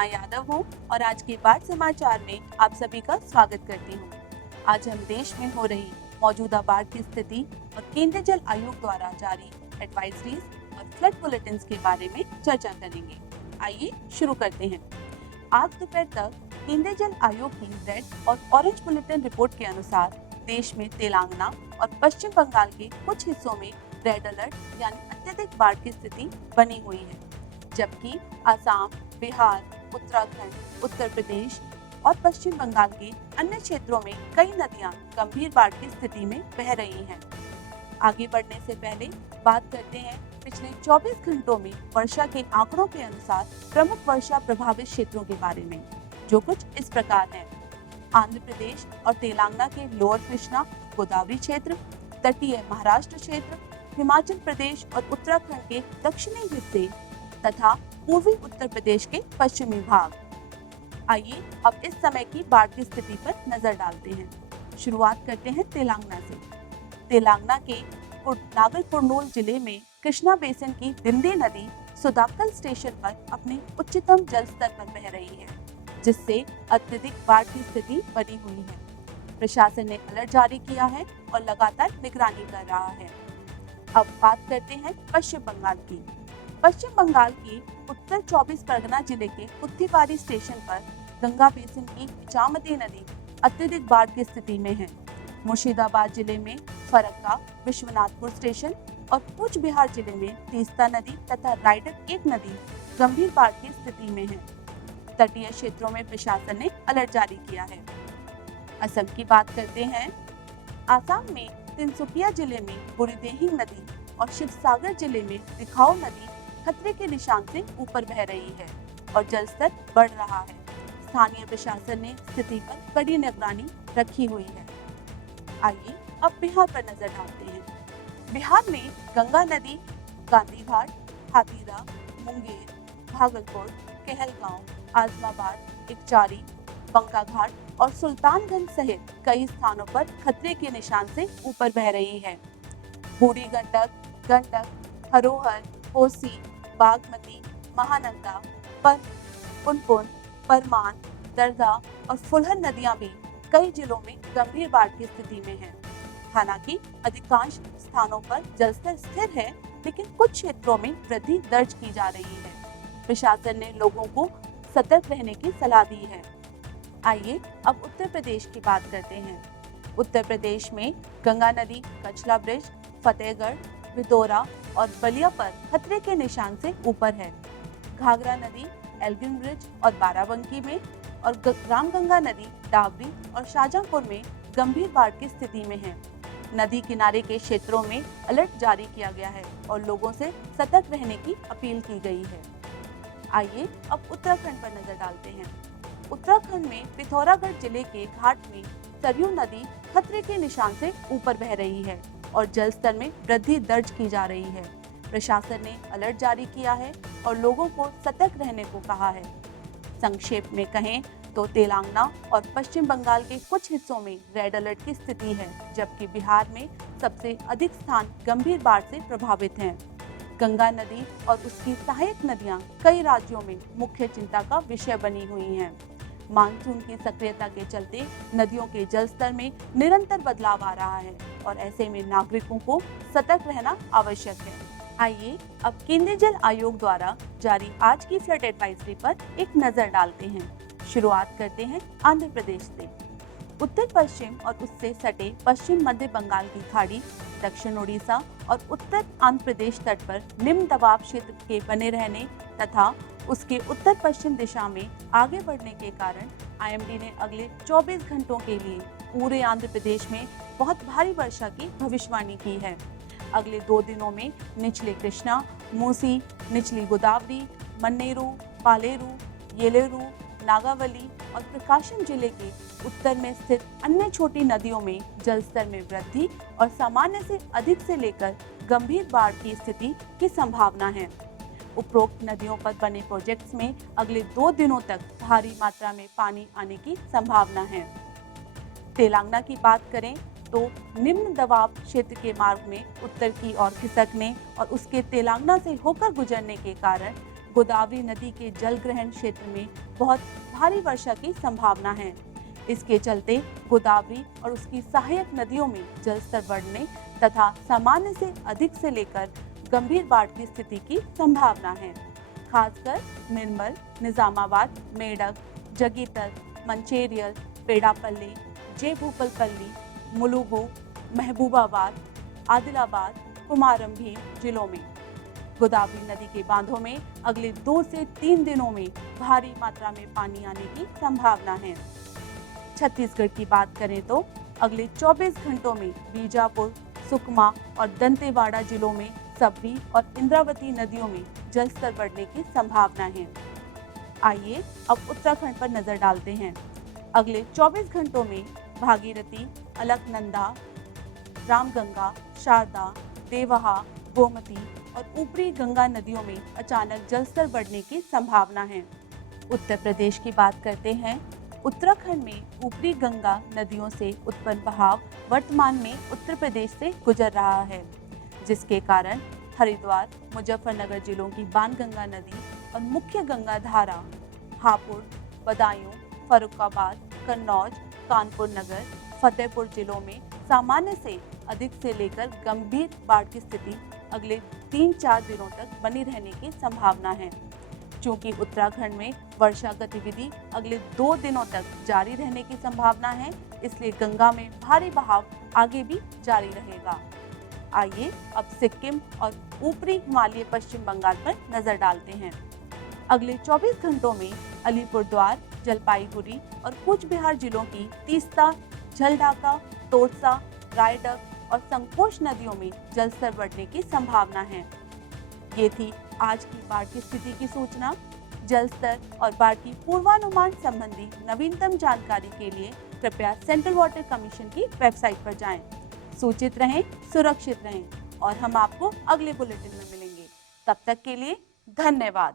सीमा यादव हूँ और आज के बाढ़ समाचार में आप सभी का स्वागत करती हूँ। आज हम देश में हो रही मौजूदा बाढ़ की स्थिति और केंद्रीय जल आयोग द्वारा जारी एडवाइजरीज और फ्लड बुलेटिन्स के बारे में चर्चा करेंगे। आइए शुरू करते हैं। आज दोपहर तक केंद्रीय जल आयोग की रेड और ऑरेंज बुलेटिन रिपोर्ट के अनुसार देश में तेलंगाना और पश्चिम बंगाल के कुछ हिस्सों में रेड अलर्ट यानी अत्यधिक बाढ़ की स्थिति बनी हुई है, जबकि असम, बिहार, उत्तराखंड, उत्तर प्रदेश और पश्चिम बंगाल के अन्य क्षेत्रों में कई नदियां गंभीर बाढ़ की स्थिति में बह रही हैं। आगे बढ़ने से पहले बात करते हैं पिछले 24 घंटों में वर्षा के आंकड़ों के अनुसार प्रमुख वर्षा प्रभावित क्षेत्रों के बारे में, जो कुछ इस प्रकार हैं। आंध्र प्रदेश और तेलंगाना के लोअर कृष्णा गोदावरी क्षेत्र, तटीय महाराष्ट्र क्षेत्र, हिमाचल प्रदेश और उत्तराखंड के दक्षिणी हिस्से तथा पूर्वी उत्तर प्रदेश के पश्चिमी भाग। आइए अब इस समय की बाढ़ की स्थिति पर नजर डालते हैं। शुरुआत करते हैं तेलंगाना से। तेलंगाना के नागर कुर्नूल जिले में कृष्णा बेसिन की दिंदी नदी सुदाकल स्टेशन पर अपने उच्चतम जल स्तर पर बह रही है, जिससे अत्यधिक बाढ़ की स्थिति बनी हुई है। प्रशासन ने अलर्ट जारी किया है और लगातार निगरानी कर रहा है। अब बात करते हैं पश्चिम बंगाल की। पश्चिम बंगाल के उत्तर 24 परगना जिले के कुत्तीपारी स्टेशन पर गंगा बेसिन की चामती नदी अत्यधिक बाढ़ की स्थिति में है। मुर्शिदाबाद जिले में फरक्का, विश्वनाथपुर स्टेशन और कूच बिहार जिले में तीस्ता नदी तथा रायडक एक नदी गंभीर बाढ़ की स्थिति में है। तटीय क्षेत्रों में प्रशासन ने अलर्ट जारी किया है। असम की बात करते हैं। असम में तिनसुकिया जिले में बुरीदेही नदी और शिवसागर जिले में दिखाओ नदी खतरे के निशान से ऊपर बह रही है और जलस्तर बढ़ रहा है। स्थानीय प्रशासन ने स्थिति पर कड़ी निगरानी रखी हुई है। आइए अब बिहार पर नजर डालते हैं। बिहार में गंगा नदी गांधी घाट, हाथीदह, मुंगेर, भागलपुर, कहलगांव, आजमाबाद, इकचारी, बंका घाट और सुल्तानगंज सहित कई स्थानों पर खतरे के निशान से ऊपर बह रही है। बूढ़ी गंडक, हरोहर, कोसी, बागमती, महानंदा, पुनपुन, परमान, दरदा और फुलहर नदियां भी कई जिलों में गंभीर बाढ़ की स्थिति में हैं। हालांकि अधिकांश स्थानों पर जलस्तर स्थिर है, लेकिन कुछ क्षेत्रों में वृद्धि दर्ज की जा रही है। प्रशासन ने लोगों को सतर्क रहने की सलाह दी है। आइए अब उत्तर प्रदेश की बात करते हैं। उत्तर प्रदेश में गंगा नदी कचला ब्रिज, फतेहगढ़, विदोरा और बलिया पर खतरे के निशान से ऊपर है। घाघरा नदी एल्गिन ब्रिज और बाराबंकी में और रामगंगा नदी डाबरी और शाहजहांपुर में गंभीर बाढ़ की स्थिति में है। नदी किनारे के क्षेत्रों में अलर्ट जारी किया गया है और लोगों से सतर्क रहने की अपील की गई है। आइए अब उत्तराखंड पर नजर डालते हैं। उत्तराखंड में पिथौरागढ़ जिले के घाट में सरयू नदी खतरे के निशान से ऊपर बह रही है और जल स्तर में वृद्धि दर्ज की जा रही है। प्रशासन ने अलर्ट जारी किया है और लोगों को सतर्क रहने को कहा है। संक्षेप में कहें तो तेलंगाना और पश्चिम बंगाल के कुछ हिस्सों में रेड अलर्ट की स्थिति है, जबकि बिहार में सबसे अधिक स्थान गंभीर बाढ़ से प्रभावित हैं। गंगा नदी और उसकी सहायक नदियां कई राज्यों में मुख्य चिंता का विषय बनी हुई हैं। मानसून की सक्रियता के चलते नदियों के जलस्तर में निरंतर बदलाव आ रहा है और ऐसे में नागरिकों को सतर्क रहना आवश्यक है। आइए अब केंद्रीय जल आयोग द्वारा जारी आज की फ्लड एडवाइजरी पर एक नजर डालते हैं। शुरुआत करते हैं आंध्र प्रदेश से। उत्तर पश्चिम और उससे सटे पश्चिम मध्य बंगाल की खाड़ी, दक्षिण ओडिशा और उत्तर आंध्र प्रदेश तट पर निम्न दबाव क्षेत्र के बने रहने तथा उसके उत्तर पश्चिम दिशा में आगे बढ़ने के कारण आईएमडी ने अगले 24 घंटों के लिए पूरे आंध्र प्रदेश में बहुत भारी वर्षा की भविष्यवाणी की है। अगले 2 दिनों में निचले कृष्णा, मूसी, निचली गोदावरी, मन्नेरू, पालेरू, येलेरू, नागावली और प्रकाशम जिले के उत्तर में स्थित अन्य छोटी नदियों में जलस्तर में वृद्धि और सामान्य से अधिक से लेकर गंभीर बाढ़ की स्थिति की संभावना है। उपरोक्त नदियों पर बने प्रोजेक्ट्स में अगले 2 दिनों तक भारी मात्रा में पानी आने की संभावना है। तेलंगाना की बात करें तो निम्न दबाव क्षेत्र के मार्ग में उत्तर की ओर खिसकने और उसके तेलंगाना से होकर गुजरने के कारण गोदावरी नदी के जल ग्रहण क्षेत्र में बहुत भारी वर्षा की संभावना है। इसके चलते गोदावरी और उसकी सहायक नदियों में जलस्तर बढ़ने तथा सामान्य से अधिक से लेकर गंभीर बाढ़ की स्थिति की संभावना है। खासकर निर्मल, निजामाबाद, मेडक, जगीतर, मंचेरियल, पेड़ापल्ली, जे-भूपलपल्ली, मुलुगु, महबूबाबाद, आदिलाबाद, कुमारम भीम जिलों में गोदावरी नदी के बांधों में अगले 2 से 3 दिनों में भारी मात्रा में पानी आने की संभावना है। छत्तीसगढ़ की बात करें तो अगले 24 घंटों में बीजापुर, सुकमा और दंतेवाड़ा जिलों में सबरी और इंद्रावती नदियों में जलस्तर बढ़ने की संभावना है। आइए अब उत्तराखंड पर नजर डालते हैं। अगले 24 घंटों में भागीरथी, अलकनंदा, रामगंगा, शारदा, देवहा, गोमती और ऊपरी गंगा नदियों में अचानक जलस्तर बढ़ने की संभावना है। उत्तर प्रदेश की बात करते हैं। उत्तराखंड में ऊपरी गंगा नदियों से उत्पन्न बहाव वर्तमान में उत्तर प्रदेश से गुजर रहा है, जिसके कारण हरिद्वार, मुजफ्फरनगर जिलों की बाणगंगा नदी और मुख्य गंगा धारा हापुड़, बदायूं, फर्रुखाबाद, कन्नौज, कानपुर नगर, फतेहपुर जिलों में सामान्य से अधिक से लेकर गंभीर बाढ़ की स्थिति अगले 3-4 दिनों तक बनी रहने की संभावना है। चूंकि उत्तराखंड में वर्षा गतिविधि अगले 2 दिनों तक जारी रहने की संभावना है, इसलिए गंगा में भारी बहाव आगे भी जारी रहेगा। आइए अब सिक्किम और ऊपरी हिमालय पश्चिम बंगाल पर नजर डालते हैं। अगले 24 घंटों में अलीपुरद्वार, जलपाईगुड़ी और कूच बिहार जिलों की तीस्ता, झलढाका, तोरसा, रायडक और संकोश नदियों में जलस्तर बढ़ने की संभावना है। ये थी आज की बाढ़ की स्थिति की सूचना। जलस्तर और बाढ़ की पूर्वानुमान संबंधी नवीनतम जानकारी के लिए कृपया सेंट्रल वाटर कमीशन की वेबसाइट पर जाएं। सूचित रहें, सुरक्षित रहें और हम आपको अगले बुलेटिन में मिलेंगे। तब तक के लिए धन्यवाद।